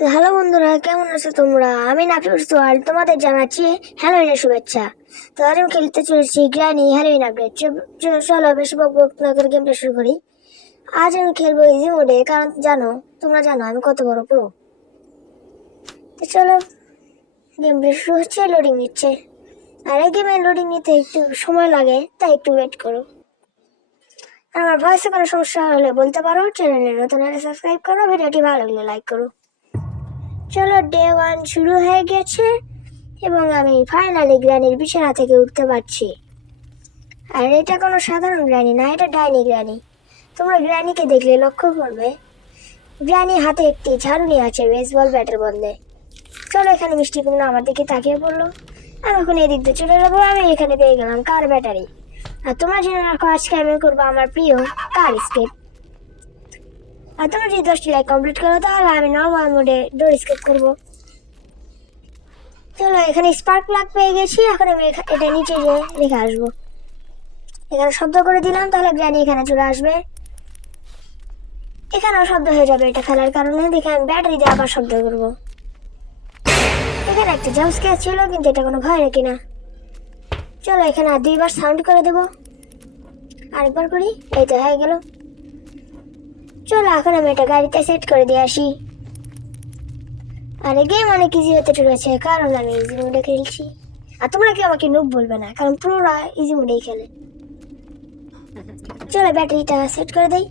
Hello বন্ধুরা, কেমন আছো তোমরা? আমি নাফিউর সোয়াল তোমাদের জানাচ্ছি হ্যালোইনের শুভেচ্ছা। তো আজ আমি খেলতে চলেছি গ্র্যানি হ্যালোইন আপডেট। চলো বেশি বক না করে গেমটা শুরু করি। আজ আমি খেলব ইজি মোডে কারণ জানো, তোমরা জানো আমি কত বড় প্রো তো চলো গেমটা শুরু হচ্ছে লোডিং নিচ্ছে। আর এই গেমে লোডিং নিতে একটু সময় লাগে, তাই একটু ওয়েট করো। আমার ভয়েসে কোনো সমস্যা হলে বলতে পারো চ্যানেলে নতুন সাবস্ক্রাইব করো, ভিডিওটি ভালো লাগলে লাইক করো। চলো ডে ওয়ান শুরু হয়ে গেছে এবং আমি ফাইনালি গ্র্যানির বিছানা থেকে উঠতে পারছি। আর এটা কোনো সাধারণ গ্র্যানি না, এটা ডাইনি গ্র্যানি তোমরা গ্র্যানিকে দেখলে লক্ষ্য করবে গ্র্যানি হাতে একটি ঝাড়ুনি আছে বেসবল ব্যাটের বদলে। চলো এখানে মিষ্টি কুমড়া আমার দিকে তাকিয়ে পড়ল। আমি এখন এদিক দিয়ে চলে যাব, আমি এখানে পেয়ে গেলাম কার ব্যাটারি। আর তোমরা জেনে রাখো, আজকে আমি করব আমার প্রিয় কার স্কেপ আর তোমরা যদি দশটি লাইক কমপ্লিট করো তাহলে আমি নর্মাল মোডে ডোর স্কেপ করব। চলো, এখানে স্পার্ক প্লাগ পেয়ে গেছি, এখন আমি এটা নিচে যে রেখে আসব। এখানে শব্দ করে দিলাম, তাহলে গ্র্যানি এখানে চলে আসবে। এখানেও শব্দ হয়ে যাবে এটা খেলার কারণে, দেখে আমি ব্যাটারি দিয়ে আবার শব্দ করব। এখানে একটা জাম্প স্কেচ ছিল, কিন্তু এটা কোনো ভয় নাকি না চলো, এখানে আর দুইবার সাউন্ড করে দেবো। আরেকবার করি, এই তো হয়ে গেল। চলো, এখন আমি এটা গাড়িতে সেট করে দিয়ে আসি। আর গেম অনেক ইজি হতে চলেছে, কারণ আমি ইজি মোডে খেলছি। আর তোমরা কি আমাকে নুব বলবে না, কারণ প্রোরা ইজি মোডেই খেলে। চলো ব্যাটারিটা সেট করে দেই।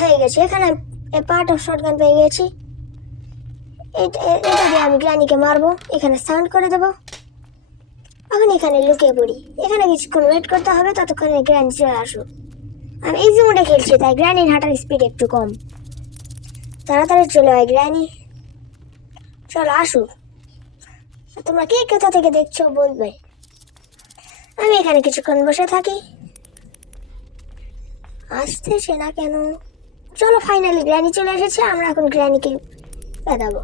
হয়ে গেছে, এখানে পার্ট অফ শর্ট গান পেয়ে গেছি। এটা দিয়ে আমি গ্রানিকে মারবো, এখানে সাউন্ড করে দেবো। এখন এখানে লুকিয়ে পড়ি। এখানে কিছুক্ষণ ওয়েট করতে হবে, ততক্ষণে গ্র্যানি চলে আসুক। আমি ইজি মোডে খেলছি, তাই গ্র্যানির হাঁটার স্পিড একটু কম। তাড়াতাড়ি চলে হয় গ্র্যানি চলো আসুক তোমরা কে কোথা থেকে দেখছ, বলবে। আমি এখানে কিছুক্ষণ বসে থাকি। আসতেছে না কেন? চলো ফাইনালি গ্র্যানি চলে এসেছে, আমরা এখন গ্র্যানিকে পেদাবো।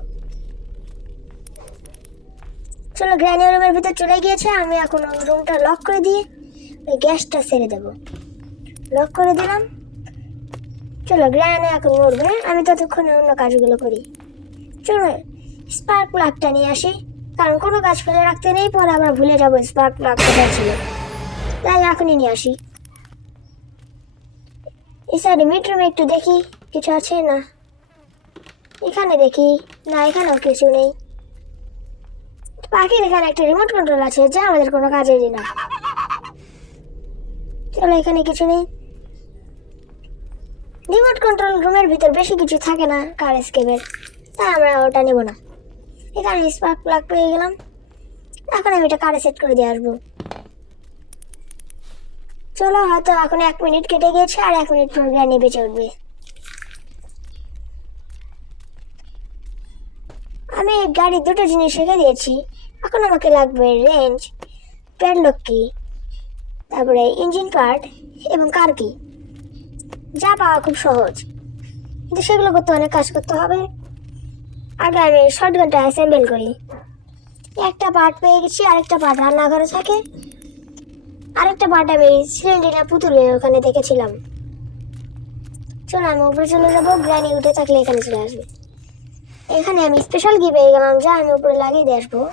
চলো গ্র্যানি রুমের ভিতর চলে গিয়েছে, আমি এখন রুমটা লক করে দিয়ে ওই গ্যাসটা ছেড়ে দেবো। লক করে দিলাম। চলো গ্র্যানে এখন মরবে আমি ততক্ষণে অন্য কাজগুলো করি। চলো স্পার্ক প্লাগটা নিয়ে আসি। কারণ কোনো কাজ ফেলে রাখতে নেই, পরে আমরা ভুলে যাব স্পার্ক প্লাগ কোথায় ছিল। তাই এখনই নিয়ে আসি। এই সাইডে মিটরুমে একটু দেখি, কিছু আছে না? এখানে দেখি, না, এখানেও কিছু নেই। পাখির এখানে একটা রিমোট কন্ট্রোল আছে, যা আমাদের কোনো কাজেরই না। চলো, এখানে কিছু নেই। রিমোট কন্ট্রোল রুমের ভিতর বেশি কিছু থাকে না কার স্কেপের তাই আমরা ওটা নেব না। এখানে স্পার্ক প্লাগ পেয়ে গেলাম। এখন আমি এটা কারে সেট করে দিয়ে আসব। চলো, হয়তো এখন এক মিনিট কেটে গেছে আর এক মিনিট পর গ্রানি বেঁচে উঠবে আমি গাড়ির দুটো জিনিস রেখে দিয়েছি। এখন আমাকে লাগবে রেঞ্জ প্যাডলক কি তারপরে ইঞ্জিন পার্ট এবং কার কি যা পাওয়া খুব সহজ। কিন্তু সেগুলো করতে অনেক কাজ করতে হবে। আগে আমি শর্ট গানটা অ্যাসেম্বল করি। একটা পার্ট পেয়ে গেছি, আরেকটা পার্ট রান্নাঘরে থাকে। আরেকটা পার্ট আমি সিলিন্ডার পুতুলে ওখানে দেখেছিলাম। চলো, আমি উপরে চলে যাব গ্রানি উঠে থাকলে এখানে চলে আসবে। এখানে আমি স্পেশাল কি পেয়ে গেলাম, যা আমি উপরে লাগিয়ে দিয়ে আসব।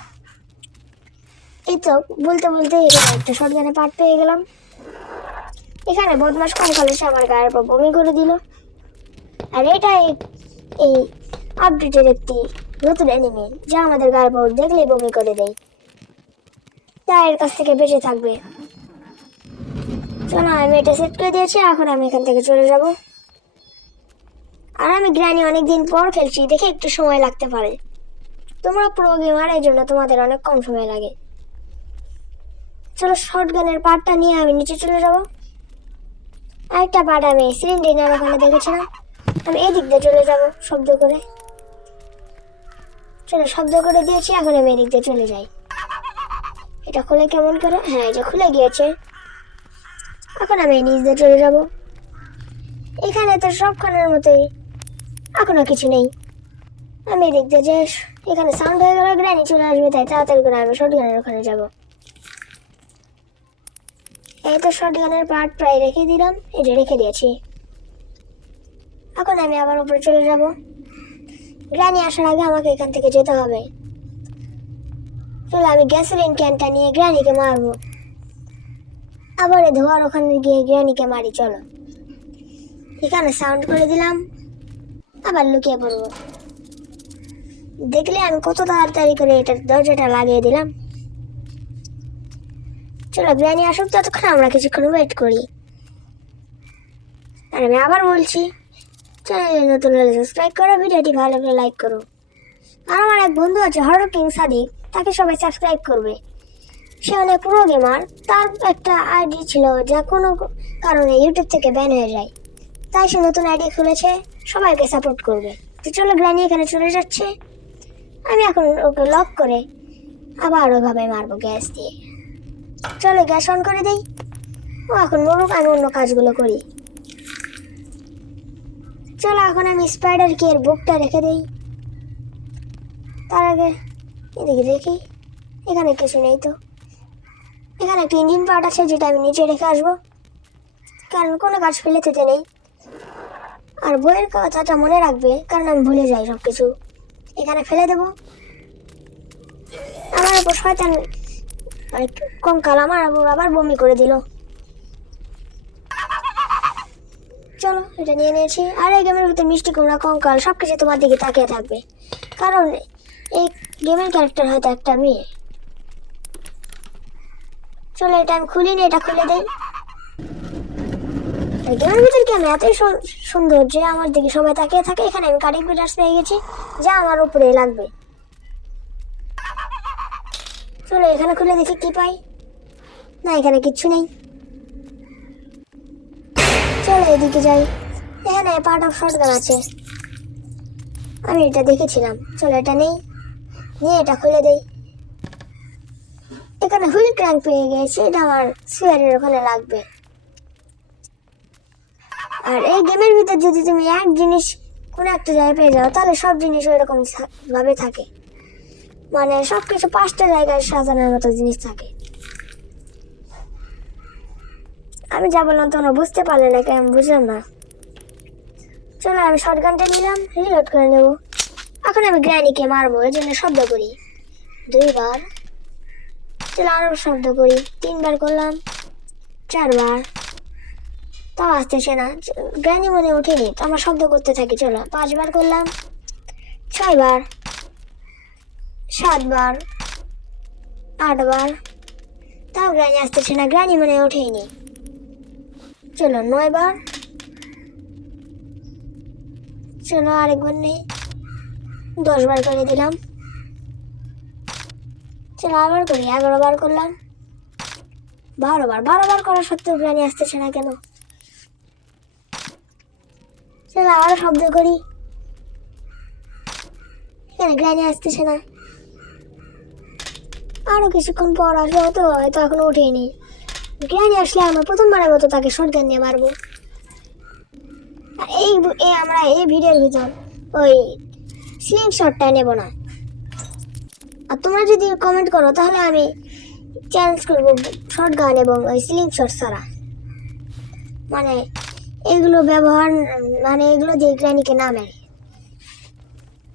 এই তো, বলতে বলতে একটা শর্ট গানে পার্ট পেয়ে গেলাম। এখানে বদমাস কম খালিস আমার গায়ের পর বমি করে দিল। আর এটা এই- আপডেটের একটি নতুন এনিমি যা আমাদের গায়ের পর দেখলেই বমি করে দেয়। তাই এর কাছ থেকে বেঁচে থাকবে। চলো, আমি এটা সেট করে দিয়েছি, এখন আমি এখান থেকে চলে যাব। আর আমি গ্র্যানি অনেকদিন পর খেলছি, দেখে একটু সময় লাগতে পারে। তোমরা প্রো গেমার এই জন্য তোমাদের অনেক কম সময় লাগে। চলো শর্ট গানের পার্টটা নিয়ে আমি নিচে চলে যাব। আরেকটা পার্ট আমি সিলিন্ডার ওখানে দেখেছিলাম। আমি এদিক দিয়ে চলে যাব, শব্দ করে। চলো, শব্দ করে দিয়েছি, এখন আমি এদিক দিয়ে চলে যাই। এটা খুলে কেমন করে? হ্যাঁ যে খুলে গিয়েছে। এখন আমি নিচ দিয়ে চলে যাব। এখানে তো সবখানের মতোই, এখনও কিছু নেই। আমি এদিক দিয়ে যে এখানে সাউন্ড হয়ে গেল গ্রানি চলে আসবে, তাই তাড়াতাড়ি করে আমি শর্ট ওখানে যাব। এই তো শর্ট গানের পার্ট প্রায় রেখে দিলাম। যে রেখে দিয়েছি। এখন আমি আবার উপরে চলে যাব। গ্রানি আসার আগে আমাকে এখান থেকে যেতে হবে। চলো, আমি গ্যাসোলিন ক্যানটা নিয়ে গ্রানিকে মারবো। আবার এই ধোয়ার ওখানে গিয়ে গ্রানিকে মারি, চলো। এখানে সাউন্ড করে দিলাম। আবার লুকিয়ে পড়ব। দেখলে আমি কত তাড়াতাড়ি করে এটা দরজাটা লাগিয়ে দিলাম। চলো বিরিয়ানি আসুক ততক্ষণ আমরা কিছুক্ষণ ওয়েট করি। আর আমি আবার বলছি, চ্যানেলে নতুন হলে সাবস্ক্রাইব করো, ভিডিওটি ভালো করে লাইক করো। আর আমার এক বন্ধু আছে হরর কিং সাদিক, তাকে সবাই সাবস্ক্রাইব করবে। সে অনেক পুরো গেমার তার একটা আইডি ছিল যা কোনো কারণে ইউটিউব থেকে ব্যান হয়ে যায়। তাই সে নতুন আইডি খুলেছে, সবাইকে সাপোর্ট করবে। তো চলো গ্রানি এখানে চলে যাচ্ছে। আমি এখন ওকে লক করে আবার ওভাবে মারবো গ্যাস দিয়ে। চলো গ্যাস অন করে দিই। ও, এখন মরুক, আমি অন্য কাজগুলো করি। চলো, এখন আমি স্পাইডার কি এর বুকটা রেখে দিই। তার আগে এদিকে দেখি, এখানে কিছু নেই তো। এখানে একটা ইঞ্জিন পার্ট আছে, যেটা আমি নিচে রেখে আসব। কারণ কোনো কাজ ফেলে দিতে নেই আর বইয়ের কথাটা মনে রাখবে, কারণ আমি ভুলে যাই সব কিছু এখানে ফেলে দেবো। আমার উপর শয়তান মানে কঙ্কাল আমার আবার বমি করে দিল। চলো, এটা নিয়ে নিয়েছি। আর এই গেমের ভিতরে মিষ্টি কুমড়া, কঙ্কাল সব কিছু তোমার দিকে তাকিয়ে থাকবে। কারণ এই গেমের ক্যারেক্টার হয়তো একটা মেয়ে। চলো, এটা আমি খুলিনি এটা খুলে দেই। গেমের ভিতরে কি আমি এতই সুন্দর যে আমার দিকে সবাই তাকিয়ে থাকে? এখানে আমি পিটার্স পেয়ে গেছি, যা আমার উপরে লাগবে। চলো এখানে খুলে দেখি কি পাই। না, এখানে কিচ্ছু নেই। চলো এদিকে যাই। এখানে পার্ট অফ শর্টগান আছে। আমি এটা দেখেছিলাম। চলো, এটা নেই। নিয়ে এটা খুলে দেই। এখানে হুইল ক্র্যাঙ্ক পেয়ে গেছি, এটা আমার সুয়ারের ওখানে লাগবে। আর এই গেমের ভিতর যদি তুমি এক জিনিস কোনো একটা জায়গায় পেয়ে যাও, তাহলে সব জিনিস ওইরকম ভাবে থাকে। মানে সব কিছু পাঁচটা জায়গায় সাজানোর মতো জিনিস থাকে। আমি যা বললাম তোমরা বুঝতে পারলে না কেন, বুঝলাম না। চলো আমি শর্টগানটা নিলাম রিলোড করে নেব। এখন আমি গ্র্যানিকে মারবো, এর জন্য শব্দ করি। দুইবার। চলো আরও শব্দ করি। তিনবার করলাম, চারবার। তাও আসতেছে না। গ্র্যানি মনে ওঠেনি তো আমরা শব্দ করতে থাকি, চলো। পাঁচবার করলাম, ছয়বার। সাতবার, আটবার। তাও গ্রানি আসতেছে না গ্রানি মনে ওঠেইনি চলো নয়বার। চলো আরেকবার নেই। দশবার করে দিলাম। চলো আবার করি এগারো বার করলাম। বারো বার বারো বার করা সত্ত্বেও গ্রানি আসতেছে না কেন? চলো আরও শব্দ করি। এখানে গ্রানি আসতেছে না। আরও কিছুক্ষণ পর আসবে, হয়তো হয়তো এখনও ওঠেনি জ্ঞানী আসলে আমরা প্রথমবারের মতো তাকে শর্ট গান দিয়ে মারবো। আর এই এই আমরা এই ভিডিওর ভিতর ওই স্লিং শটটা নেব না। আর তোমরা যদি কমেন্ট করো, তাহলে আমি চ্যালেঞ্জ করব শর্ট গান এবং ওই স্লিং শট ছাড়া। মানে এগুলো ব্যবহার মানে এগুলো দিয়ে গ্রানিকে না মেরে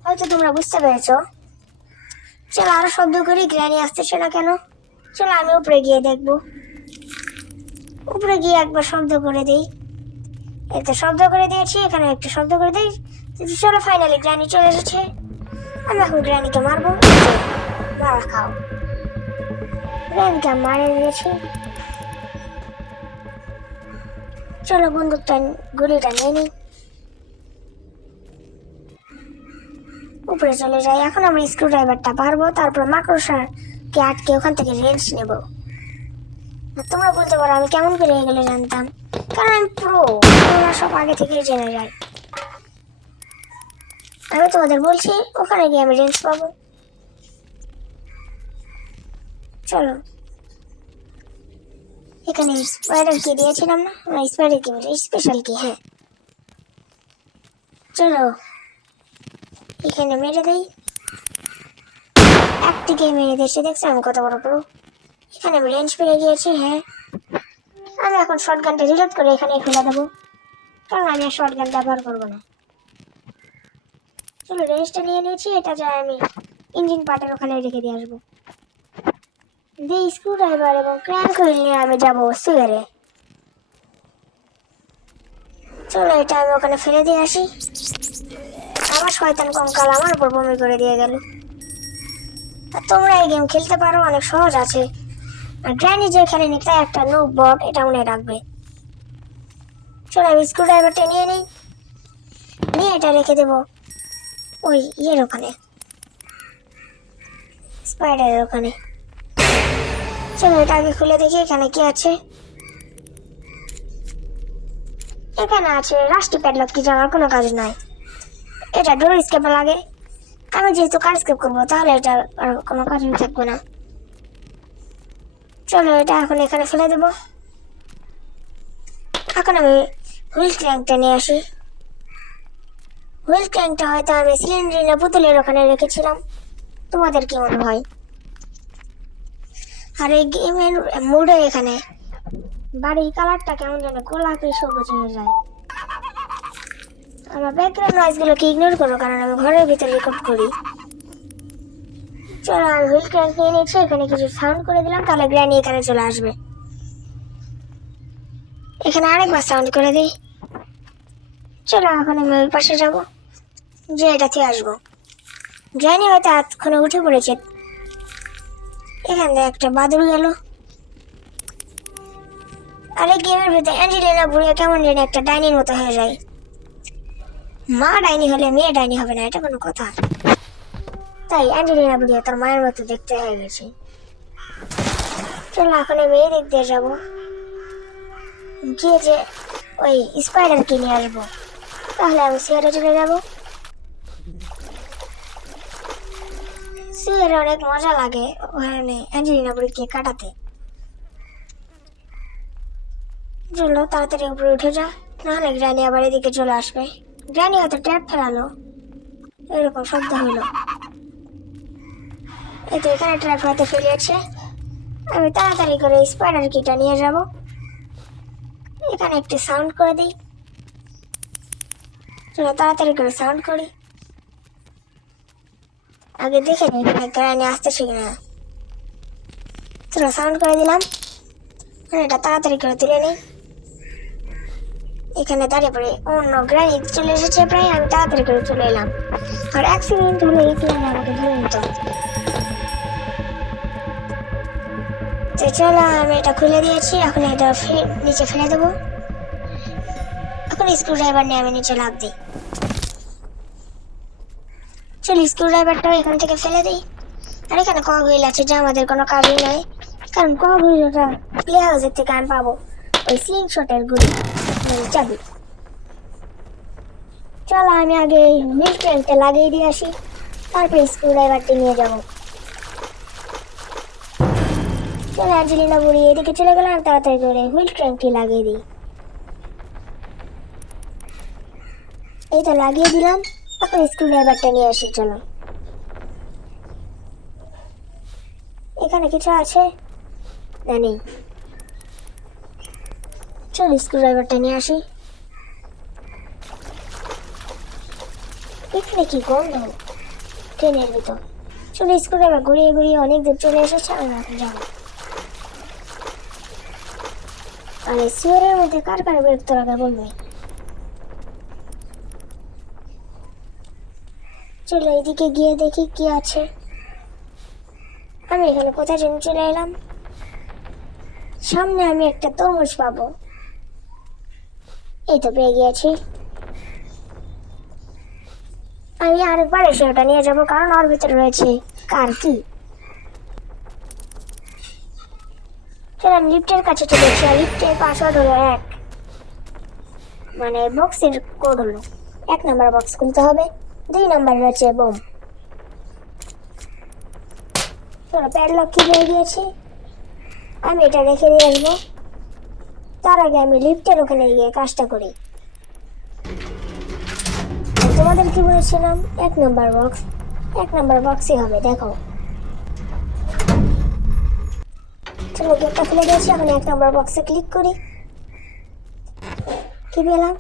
হয়তো তোমরা বুঝতে পেরেছ। চলো আরও শব্দ করি, গ্র্যানি আসতেছে না কেন? চলো আমি উপরে গিয়ে দেখব। উপরে গিয়ে একবার শব্দ করে দিই। একটা শব্দ করে দিয়েছি, এখানে একটা শব্দ করে দিই। চলো ফাইনালি গ্র্যানি চলে এসেছে আমি এখন গ্র্যানিকে মারবো। মারা খাও। গ্র্যানিকে আমি মারে দিয়েছি। চলো বন্দুকটা গুলিটা নিয়ে নিই। উপরে চলে যাই এখন আমরা স্ক্রু ড্রাইভারটা পারব তারপর মাকড়সাকে আটকে ওখান থেকে রেঞ্জ নেব। তোমরা বলতে পারো, আমি কেমন করে এগুলো জানতাম? কারণ আমি প্রো সব আগে থেকেই জেনে যাই আমি তোমাদের বলছি, ওখানে গিয়ে আমি রেঞ্জ পাবো। চলো। এখানে স্পাইডার কি দিয়েছিলাম না? স্পাইডার কি স্পেশাল কি হ্যাঁ। চলো। এখানে মেরে দেই। একটিকে মেরে দিয়েছি, দেখছি? আমি কত বড় পুরো এখানে আমি রেঞ্জ পেয়ে গিয়েছি হ্যাঁ। আমি এখন শর্ট গানটা রিলোড করে এখানে খুলে দেবো। কারণ আমি শর্ট গান ব্যবহার করব না। চলো রেঞ্জটা নিয়ে নিয়েছি, এটা যাই আমি ইঞ্জিন পার্টের ওখানে রেখে দিয়ে আসব। দিয়ে স্ক্রু ড্রাইভার এবং ক্র্যাঙ্ক হুইল নিয়ে আমি যাব সিগারে চলো, এটা আমি ওখানে ফেলে দিয়ে আসি। আমার শয়তান কঙ্কাল আমার উপর বমি করে দিয়ে গেল। আর তোমরা এই গেম খেলতে পারো, অনেক সহজ আছে। আর গ্র্যানি যে খেলেনি তাই একটা নো বট এটা মনে রাখবে। চলো আমি স্ক্রু ড্রাইভারটা নিয়ে নিই। নিয়ে এটা রেখে দেবো ওই ইয়ের ওখানে। স্পাইডারের ওখানে। চলো এটা আগে খুলে দেখি, এখানে কি আছে। এখানে আছে রাষ্ট্রীয় প্যাডলক কি আমার কোনো কাজ নাই। এটা ডোর স্কেপে লাগে। আমি যেহেতু কার স্কেপ করব, তাহলে এটা আর কোনো কাজই থাকবে না। চলো এটা এখন এখানে ফেলে দেবো। এখন আমি হুইল ক্র্যাঙ্কটা নিয়ে আসি। হুইল ক্র্যাঙ্কটা হয়তো আমি সিলিন্ডারিনা পুতুলের ওখানে রেখেছিলাম। তোমাদের কি মনে হয়? আর এই গেমের মুডে এখানে, বাড়ির কালারটা কেমন যেন গোলাপি সবুজ হয়ে যায়। আমার ব্যাকগ্রাউন্ড নয়েজগুলোকে ইগনোর করো? কারণ আমি ঘরের ভিতরে রেকর্ড করি। চলো, আমি হুইল ক্র্যাঙ্ক নিয়ে নিচ্ছি, এখানে কিছু সাউন্ড করে দিলাম, তাহলে গ্র্যানি এখানে চলে আসবে। এখানে আরেকবার সাউন্ড করে দিই। চলো, এখন আমি ওই পাশে যাব, যে এটাতে আসব। গ্র্যানি হয়তো এতক্ষণে উঠে পড়েছে। এখান থেকে একটা বাদুর গেল। আর, গেমের ভিতরে অ্যাঞ্জেলিনা বুড়িয়া কেমন যেন একটা ডাইনির মতো হয়ে যায়। মা ডাইনি হলে মেয়ে ডাইনি হবে না, এটা কোনো কথা। তাই অ্যাঞ্জেলিনা বুড়িয়া তার মায়ের মতো দেখতে হয়ে গেছে। চলো এখন দিক দিয়ে যাব। গিয়ে যে ওই স্পাইডার কিনে আসব। তাহলে আমি সিয়ারে চলে যাব। সিয়ারে অনেক মজা লাগে ওখানে অ্যাঞ্জেলিনা বুড়িকে কাটাতে। চলো তাড়াতাড়ি উপরে উঠে যা, নাহলে গ্রানি আবার এদিকে চলে আসবে। গ্রানি হয়তো ট্যাপ ফেরালো এরকম শব্দ হইল এই তো এখানে ট্র্যাপ হয়তো ফেলিয়েছে আমি তাড়াতাড়ি করে স্পাইডার কিটা নিয়ে যাব। এখানে একটি সাউন্ড করে দিই। চলো তাড়াতাড়ি করে সাউন্ড করি। আগে দেখে নিই এখানে গ্রানি আসতেছে কিনা। চলো সাউন্ড করে দিলাম। আর এটা তাড়াতাড়ি করে তুলে নিই। এখানে দাঁড়িয়ে পড়ে অন্য গ্রানি চলে এসেছে, প্রায় আমি তাড়াতাড়ি করে চলে এলাম। আর অ্যাক্সিডেন্ট হলে গ্রানি আমাকে ধরে নিত তো চলো, আমি এটা খুলে দিয়েছি, এখন এটা নিচে ফেলে দেবো। এখন স্ক্রু ড্রাইভার নিয়ে আমি নিচে লাভ দিই। চলো স্ক্রু ড্রাইভারটাও এখান থেকে ফেলে দিই। আর এখানে কক হুইল আছে, যা আমাদের কোনো কাজই নাই কারণ কক হুইলটা প্লে হাউসের থেকে আমি পাবো। ওই স্লিং শটের গুলি। চাবি চলো আমি আগে হুইল ক্র্যাঙ্কটা লাগিয়ে দিয়ে আসি, তারপরে স্ক্রু ড্রাইভারটি নিয়ে যাব। চলো অ্যাঞ্জেলিনা বুড়ি এদিকে চলে গেলাম তাড়াতাড়ি করে হুইল ক্র্যাঙ্কটি লাগিয়ে দিই। এই তো লাগিয়ে দিলাম এখন স্ক্রু ড্রাইভারটা নিয়ে আসি, চলো। এখানে কিছু আছে? না নেই। চল স্ক্রু ড্রাইভারটা নিয়ে আসি। এখানে কি গন্ধ? ট্রেনের ভিতর। চলো স্ক্রু ড্রাইভার ঘুরিয়ে ঘুরিয়ে অনেক দূর চলে এসেছে আমি এখন যাব। আর, সিওরের মধ্যে কার কার বিরক্ত লাগে বলবে? চলো এদিকে গিয়ে দেখি কি আছে। আমি এখানে কোথায় যেন চলে এলাম। সামনে আমি একটা তরমুজ পাবো। এই তো পেয়ে গিয়েছি। আমি আরেকবার এসে ওটা নিয়ে যাব, কারণ ওর ভিতরে রয়েছে কার কি? চলো, লিফটের কাছে চলে আর লিফটের পাসওয়ার্ড হলো এক। মানে বক্সের কোড হলো। এক নাম্বার বক্স খুলতে হবে। দুই নাম্বার রয়েছে বোম। চলো প্যাডলক কি পেয়ে গিয়েছি? আমি এটা রেখে দিয়ে আসব। তার আগে আমি লিফটের ওখানে গিয়ে কাজটা করি। তোমাদের কি বলেছিলাম? এক নম্বর বক্স এক নম্বর বক্সই হবে, দেখো। চলো গেটটা খুলে দিয়েছি, এখন এক নাম্বার বক্সে ক্লিক করি। কি পেলাম?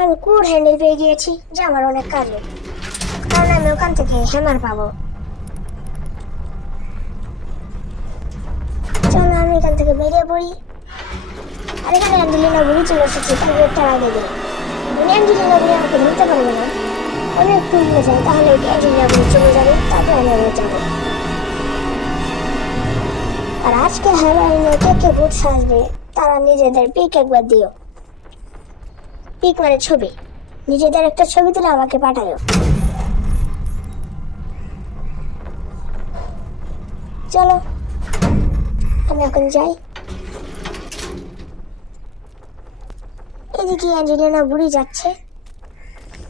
আমি কোড হ্যান্ডেল পেয়ে গিয়েছি, যা আমার অনেক কাজে। কারণ আমি ওখান থেকে হ্যামার পাবো। চলো আমি এখান থেকে বেরিয়ে বুড়ি চলে এসেছে তার গেটটা আগে দিলে মানে অ্যাঞ্জেলিনা আমাকে ধরতে পারবে না উঠে যাই তাহলে অ্যাঞ্জেলিনা চলে যাবে তারপরে আমি আবার আর আজকে হ্যালোইনে কে ভূত সাজবে তারা নিজেদের পিক একবার দিও পিক মানে ছবি নিজেদের একটা ছবি তুলে আমাকে পাঠাও চলো, আমি এখন যাই। এদিকে অ্যাঞ্জেলিনা যাচ্ছে।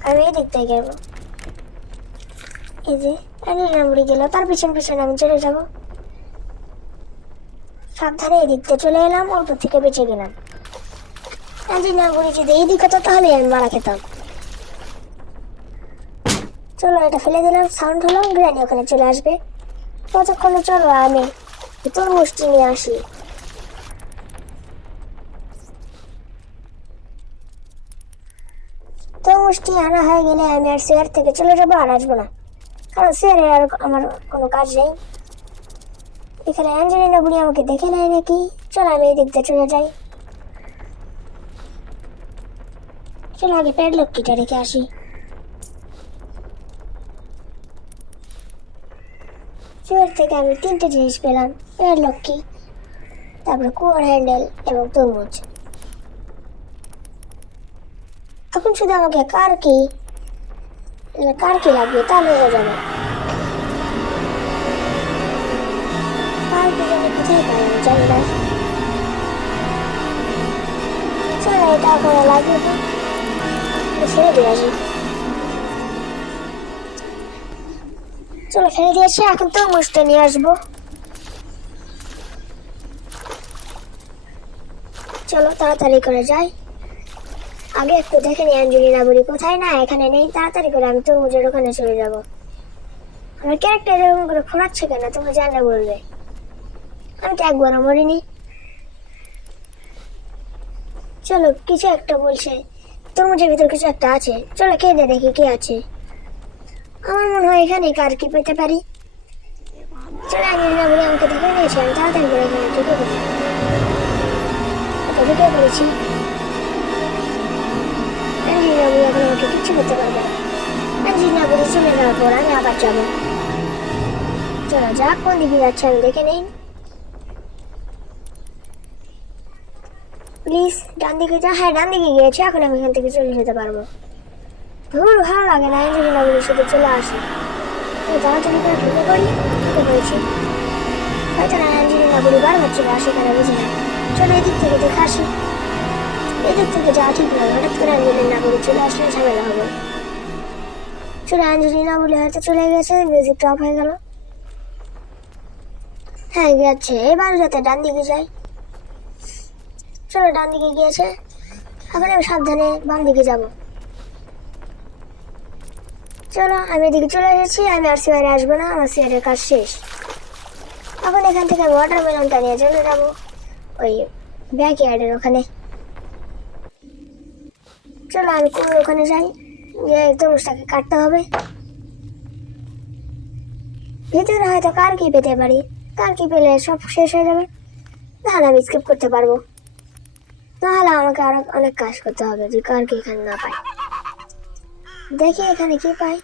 আমি যাব এই যে, অ্যাঞ্জেলিনা গেল, তার আমি চলে যাব। সাবধানে চলে এলাম, অল্প থেকে বেঁচে গেলাম। অ্যাঞ্জেলিনা যদি হতো, তাহলে আমি মারা খেতাম। চলো, এটা ফেলে দিলাম সাউন্ড হলো গ্রানি ওখানে চলে আসবে। ততক্ষণে চলো, আমি তরমুজটি নিয়ে আসি। তরমুজটি আনা হয়ে গেলে আমি আর চেয়ার থেকে চলে যাব আর আসব না। কারণ চেয়ারে আর আমার কোনো কাজ নেই। এখানে অ্যাঞ্জেলিনা বুড়ি আমাকে দেখে নেয় নাকি? চলো আমি এই দিক চলে যাই। চলো আগে প্যাডলক্কিটা রেখে আসি। চেয়ার থেকে আমি তিনটে জিনিস পেলাম প্যাডলক্কি তারপরে কুয়ার হ্যান্ডেল এবং তরমুজ। এখন শুধু আমাকে কার কি? কার কি লাগবে? তাহলে হয়ে যাবে কার কি জানি কোথায় পাই চলো, এটা এখন লাগবে তো। ছেড়ে দিয়ে আসি চলো, ফেলে দিয়েছি এখন তো মুসটা নিয়ে আসব। চলো, তাড়াতাড়ি করে যাই আগে একটু দেখে নিই, অ্যাঞ্জেলিনা বলি কোথায়? না, এখানে নেই। তাড়াতাড়ি করে আমি তরমুজের ওখানে চলে যাব। আমার ক্যারেক্টার এরকম করে খোঁড়াচ্ছে কেন? তুমি জানলে বলবে। আমি তো একবারও মরিনি? চলো, কিছু একটা বলছে। তরমুজের ভিতর কিছু একটা আছে। চলো খেয়ে দে দেখি কে আছে। আমার মনে হয় এখানে কার কি পেতে পারি। চলো, অ্যাঞ্জেলিনা বলি আমাকে দেখে নিয়েছে। আমি তাড়াতাড়ি করে এখানে ঢুকে পড়ি। ঢুকে পড়েছি। অ্যাঞ্জেলিনা বুড়ি এখন আমাকে কিচ্ছু করতে পারবে না। অ্যাঞ্জেলিনা বুড়ি চলে যাওয়ার পর আমি আবার যাব। চলো যাক, কোন দিকে যাচ্ছে আমি দেখে নেই। প্লিজ ডান দিকে যা। হ্যাঁ ডান দিকে গিয়েছে। এখন আমি এখান থেকে চলে যেতে পারব। ধুর, ভালো লাগে না। অ্যাঞ্জেলিনা বুড়ি শুধু চলে আসে। আমি তাড়াতাড়ি করে ঢুকে পড়ি। ঢুকে পড়েছি। হয়তো না, অ্যাঞ্জেলিনা বারবার চলে আসে এখানে বুঝি না। চলো এদিক থেকে দেখে আসি। এদিক থেকে যাওয়া ঠিক নয় হঠাৎ করে অ্যাঞ্জেলিনা বলে চলে আসলে ঝামেলা হবে। চলে অ্যাঞ্জেলিনা বলে হয়তো চলে গেছে মিউজিকটা অফ হয়ে গেল। হ্যাঁ গেছে। এবার যাতে ডান দিকে যাই। চলো ডান দিকে গিয়েছে। এখন আমি সাবধানে বাম দিকে যাব। চলো, আমি এদিকে চলে এসেছি, আমি আর সিয়ারে আসব না, আমার সিয়ারের কাজ শেষ। এখন এখান থেকে আমি ওয়াটারমেলনটা নিয়ে চলে যাব, ওই ব্যাক ইয়ার্ডের ওখানে। চলো আমি ওখানে যাই। গিয়ে তরমুজটাকে কাটতে হবে। ভিতরে হয়তো কার কি পেতে পারি। কার কি পেলে সব শেষ হয়ে যাবে। তাহলে আমি স্কিপ করতে পারব। তাহলে আমাকে আরও অনেক কাজ করতে হবে যে কার কি এখানে না পাই দেখি এখানে কি পাই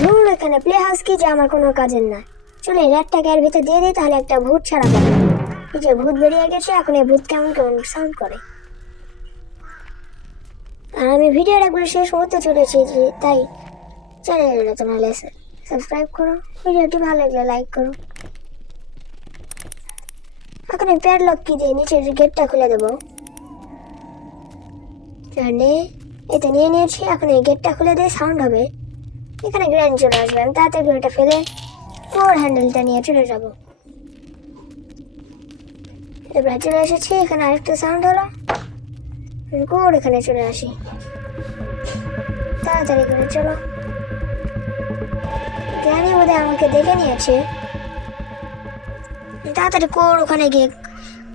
ধুর, এখানে প্লে হাউস কি যে আমার কোনো কাজের না চলে রেডটাকে এর ভিতরে দিয়ে দিই, তাহলে একটা ভূত ছাড়া পাবে। যে ভূত বেরিয়ে গেছে, এখন এই ভূত কেমন কেমন সাউন্ড করে। আর আমি ভিডিওর একবার শেষ হতে চলেছি তাই চ্যানেলটা তোমরা সাবস্ক্রাইব করো। ভিডিওটি ভালো লাগলে লাইক করো। এখন আমি প্যাডলক কি দিয়ে নিচের গেটটা খুলে দেবো। জানে এতে নিয়ে নিয়েছি, এখন এই গেটটা খুলে দিয়ে সাউন্ড হবে। এখানে গ্র্যান্ড চলে আসবে, আমি তাড়াতাড়ি এটা ফেলে কোর হ্যান্ডেলটা নিয়ে চলে যাব। এবার চলে এসেছি, এখানে আরেকটা সাউন্ড হলো। কোর এখানে চলে আসি। তাড়াতাড়ি করে চলো। জ্ঞানী বোধহয় আমাকে দেখে নিয়েছে। তাড়াতাড়ি কোর ওখানে গিয়ে,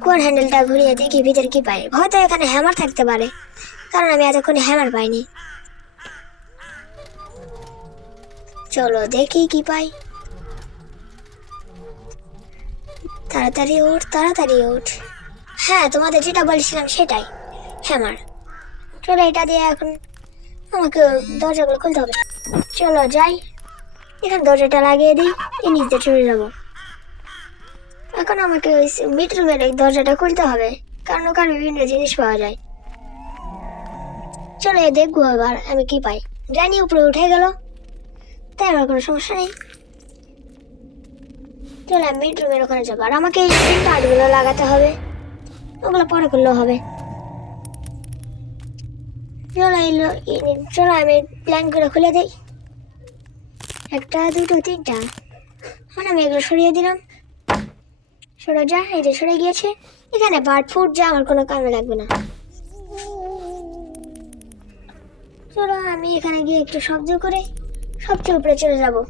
কোর হ্যান্ডেলটা ঘুরিয়ে দেখি ভিতরে কি পাই হয়তো এখানে হ্যামার থাকতে পারে, কারণ আমি এতক্ষণে হ্যামার পাইনি। চলো দেখি কি পাই তাড়াতাড়ি ওঠ তাড়াতাড়ি ওঠ। হ্যাঁ তোমাদের যেটা বলছিলাম সেটাই। হ্যামার চলো এটা দিয়ে এখন আমাকে দরজাগুলো খুলতে হবে। চলো যাই। এখানে দরজাটা লাগিয়ে দিই, এই নিচে চলে যাব। এখন আমাকে ওই বেডরুমের এই দরজাটা খুলতে হবে, কারণ ওখানে বিভিন্ন জিনিস পাওয়া যায়। চলো দেখব এবার আমি কি পাই। জানি উপরে উঠে গেল। তাই আমার কোনো সমস্যা নেই। চলো আমি বেডরুমের ওখানে যাব। আর আমাকে এই কার্ডগুলো লাগাতে হবে। ওগুলো পরে করলেও হবে। চলো এই লো- এই- চলো আমি প্ল্যানগুলো খুলে দিই। একটা, দুটো, তিনটা। মানে আমি এগুলো সরিয়ে দিলাম। সরে যা, এই যে সরে গিয়েছে। এখানে বার্ড ফুড যা, আমার কোনো কামে লাগবে না। চলো আমি এখানে গিয়ে একটু শব্দ করে সবচেয়ে উপরে চলে যাব।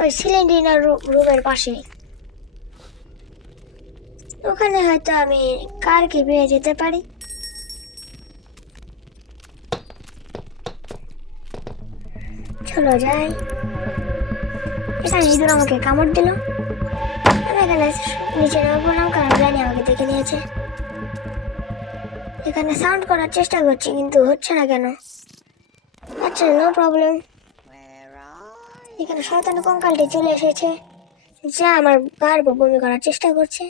ওই সিলিন্ডিনার রুমের পাশে। ওখানে হয়তো আমি কারকে পেয়ে যেতে পারি। চলো যাই। এখানে ইঁদুর আমাকে কামড় দিল। আমি এখানে নিচে নেমে পড়লাম কারণ জানি আমাকে দেখে নিয়েছে। এখানে সাউন্ড করার চেষ্টা করছি, কিন্তু হচ্ছে না কেন? আচ্ছা নো প্রবলেম এখানে শয়তান কঙ্কালটি চলে এসেছে, যা আমার উপর বমি করার চেষ্টা করছে।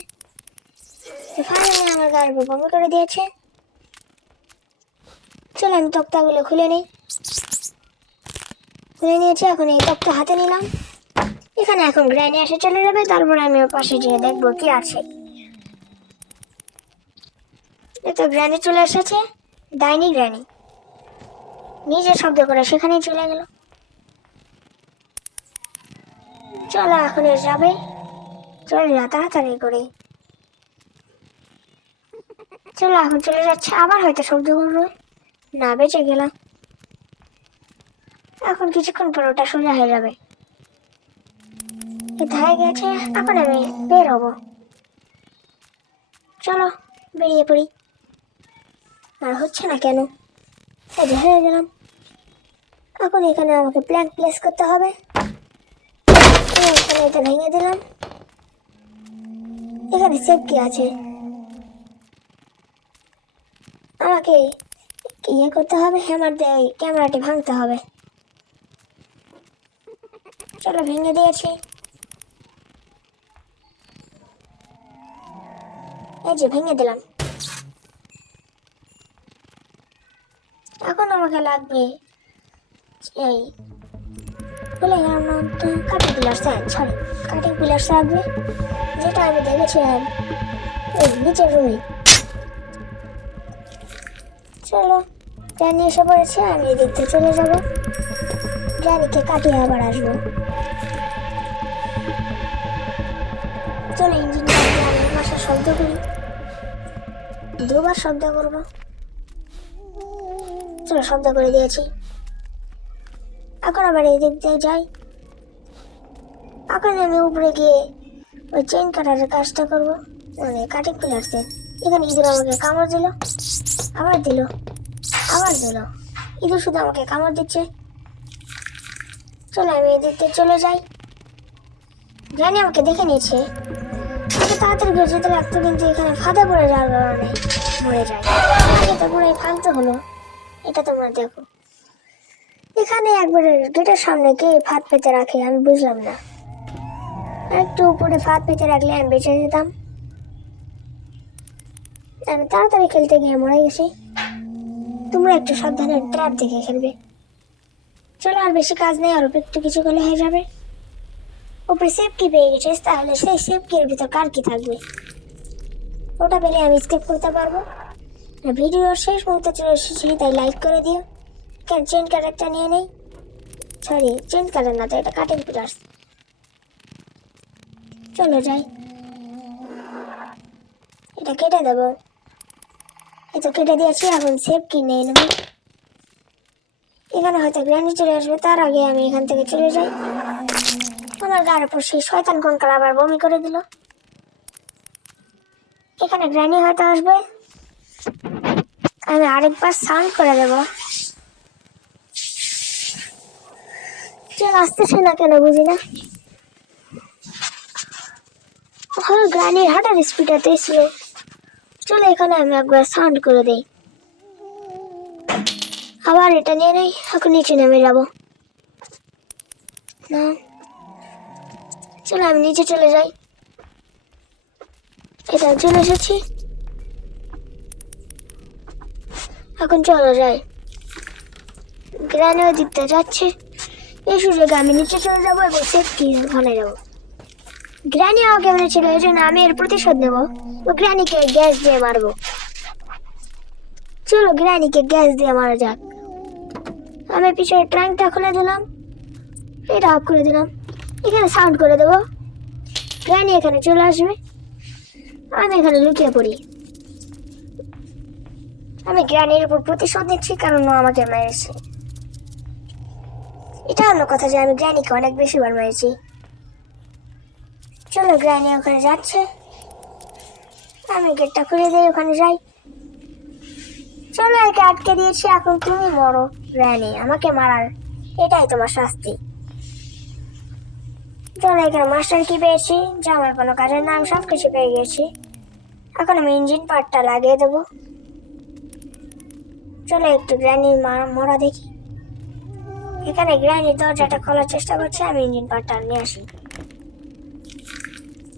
ফাইনালি আমার উপর বমি করে দিয়েছে। চলো আমি তক্তাগুলো খুলে নিই। খুলে নিয়েছি, এখন এই তক্তা হাতে নিলাম। এখানে এখন গ্রাইনে এসে চলে যাবে, তারপরে আমি ওর পাশে যেয়ে দেখব কি আছে। এই তো গ্রানি চলে এসেছে, ডাইনি গ্রানি নিজে শব্দ করে সেখানেই চলে গেল। চলো এখন যাবে। চলে যা তাড়াতাড়ি করে। চলো এখন চলে যাচ্ছে। আবার হয়তো শব্দ করবে না, বেঁচে গেলাম। এখন কিছুক্ষণ পর ওটা সোজা হয়ে যাবে। হয়ে গেছে, এখন আমি বের হব। চলো, বেরিয়ে পড়ি। আর হচ্ছে না কেন? হয়ে গেলাম। এখন এখানে আমাকে প্ল্যান প্লেস করতে হবে। এটা ভেঙে দিলাম। এখানে সেভ কি আছে। আমাকে ইয়ে করতে হবে হ্যামার দিয়ে ক্যামেরাটি ভাঙতে হবে। চলো, ভেঙে দিয়েছি। এই যে, ভেঙে দিলাম। এখন আমাকে লাগবে এই বলে গেলাম নাম তো cutting pillar sir sorry cutting pillar লাগবে যেটা আমি দেখেছিলাম, এই নিচের রুমে চলো গ্রানি এসে পড়েছে, আমি এদিক চলে যাব। গ্রানিকে কাটিয়ে আবার আসব। চলো ইঞ্জিন আমি বাসা শব্দ করি। দুবার শব্দ করব। চলো, শব্দ করে দিয়েছি। এখন আবার এই দিক দিয়ে যাই। এখন আমি উপরে গিয়ে ওই চেন কাটারের কাজটা করব। মানে কাটিং পিলার্সের এখানে ইঁদুর আমাকে কামড় দিল, আবার দিল আবার দিল। ইঁদুর শুধু আমাকে কামড় দিচ্ছে। চলো আমি এদিক দিয়ে চলে যাই। জানি আমাকে দেখে নিয়েছে। আমাকে তাড়াতাড়ি করে যেতে লাগতো, কিন্তু এখানে ফাঁদে পড়ে যাওয়ার কারণে মরে যায়। আগে পুরো ফালতু হলো। এটা তোমরা দেখো। এখানে একবারে গেটের সামনে কে ফাঁদ পেতে রাখে, আমি বুঝলাম না। একটু উপরে ফাঁদ পেতে রাখলে আমি বেঁচে যেতাম। আমি তাড়াতাড়ি খেলতে গিয়ে মরে গেছি। তোমরা একটু সাবধানে ট্র্যাপ দেখে খেলবে। চলো আর বেশি কাজ নেই, আর একটু কিছু করলে হয়ে যাবে। উপরে সেফ কি পেয়ে গেছিস, তাহলে সেই সেফ কির ভিতর কার কি থাকবে? ওটা পেলে আমি স্কেপ করতে পারব। ভিডিওর শেষ মুহূর্তে চলে এসেছি, তাই লাইক করে দিও। চেন কাটারটা নিয়ে নেই। সরি চেন কাটার না, তো এটা কাটিং পিলার্স চলো যাই। এটা কেটে দেবো। এই কেটে দিয়েছি, এখন সেফ কি নিয়ে নেব। এখানে হয়তো গ্রানি চলে আসবে, তার আগে আমি এখান থেকে চলে যাই। আমার গায়ের উপর সেই শয়তান কঙ্কাল আবার বমি করে দিল। এখানে গ্রানি হয়তো আসবে। আমি আরেকবার সাউন্ড করে দেব। চল আসতেছে না কেন বুঝি না? ওখানে গাড়ির হাঁটার স্পিড এত স্লো চলো এখানে আমি একবার সাউন্ড করে দেই। আবার এটা নিয়ে নেই, এখন নিচে নেমে যাব। না। চলো আমি নিচে চলে যাই। এটা চলে এসেছি। এখন চলো যাই। গ্রানে ওই দিকটা যাচ্ছে। এই সুযোগে আমি নিচে চলে যাব এবং সেফটি ওখানে যাব। গ্রানি আমাকে মেরেছিল এই জন্য আমি এর প্রতিশোধ নেব। ও গ্রানিকে গ্যাস দিয়ে মারবো। চলো গ্রানিকে গ্যাস দিয়ে মারা যাক। আমি পিছনে ট্রাঙ্কটা খুলে দিলাম। এটা অফ করে দিলাম। এখানে সাউন্ড করে দেবো। গ্রানি এখানে চলে আসবে। আমি এখানে লুকিয়ে পড়ি। আমি গ্রানির উপর প্রতিশোধ নিচ্ছি, কারণ ও আমাকে মেরেছে। এটা অন্য কথা যে আমি গ্রানিকে অনেক বেশি বার মেরেছি চলো গ্রানি ওখানে যাচ্ছে। আমি গেটটা খুলে দিই, ওখানে যাই। চলো একে আটকে দিয়েছি, এখন তুমি মরো গ্রানি আমাকে মারার। এটাই তোমার শাস্তি। চলো এখানে মাস্টার কি পেয়েছি? যা আমার কোনো কাজের নাম সব কিছু পেয়ে গেছি। এখন আমি ইঞ্জিন পার্টটা লাগিয়ে দেবো। চলো একটু গ্রানির মরা দেখি। এখানে গ্রানির দরজাটা খোলার চেষ্টা করছে, আমি ইঞ্জিন পার্টটা নিয়ে আসি।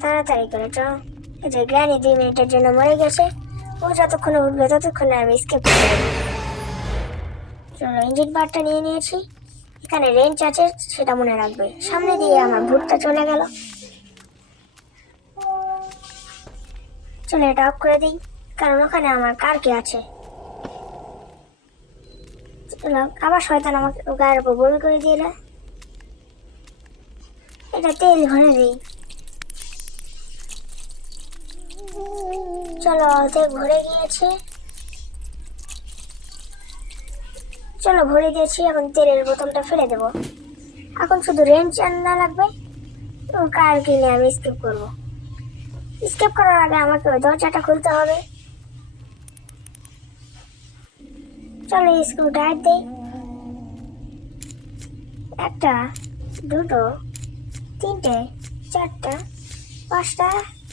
তাড়াতাড়ি করে চলো এই যে গ্রানি দুই মিনিটের জন্য মরে গেছে। ও যতক্ষণে উঠবে ততক্ষণে আমি স্কেপ করে চলো, ইঞ্জিন পার্টটা নিয়ে নিয়েছি। এখানে রেঞ্চ আছে, সেটা মনে রাখবে। সামনে দিয়ে আমার ভুটটা চলে গেল। চলো, এটা অফ করে দিই, কারণ ওখানে আমার কার কে আছে। চলো আবার শয়তান আমাকে গায়ের উপর বমি করে দিলে এটা তেল ভরে দিই চলো, অর্ধেক ভরে গিয়েছে। চলো, ভরে দিয়েছি, এখন তেলের বোতলটা ফেলে দেবো। এখন শুধু রেঞ্জ আনা লাগবে। কার কিনে আমি স্কিপ করব। স্কিপ করার আগে আমাকে ওই দরজাটা খুলতে হবে। চলো স্ক্রু টায়ার দেই। একটা, দুটো, তিনটে, চারটা, পাঁচটা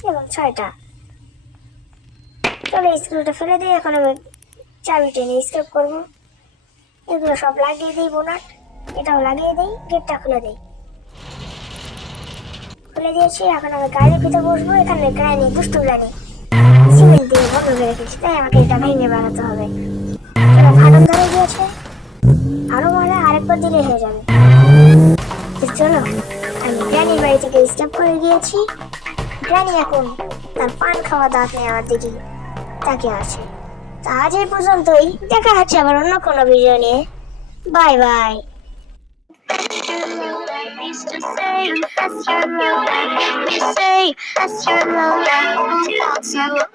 এবং ছয়টা। চলো স্ক্রুটা ফেলে দিই, এখন আমি চাবি টেনে স্কেপ করব। এগুলো সব লাগিয়ে দিই বোনাট, এটাও লাগিয়ে দিই, গেটটা খুলে দিই। খুলে দিয়েছি, এখন আমি গাড়ির ভিতরে বসবো, এখানে গ্রানি দুষ্টু গ্রানি সিমেন্ট দিয়ে বন্ধ করে রেখেছি তাই আমাকে এটা ভেঙে বেড়াতে হবে। চলো গিয়েছে আরও মারে আরেকবার দিলে হয়ে যাবে চলো আমি গ্রানির বাড়ি থেকে স্টেপ করে গিয়েছি গ্রানি এখন তার পান খাওয়া দাঁত নেওয়ার দিকে তাকিয়ে আছে তা আজ এই পর্যন্তই দেখা হচ্ছে আবার অন্য কোনো ভিডিও নিয়ে বাই বাই to.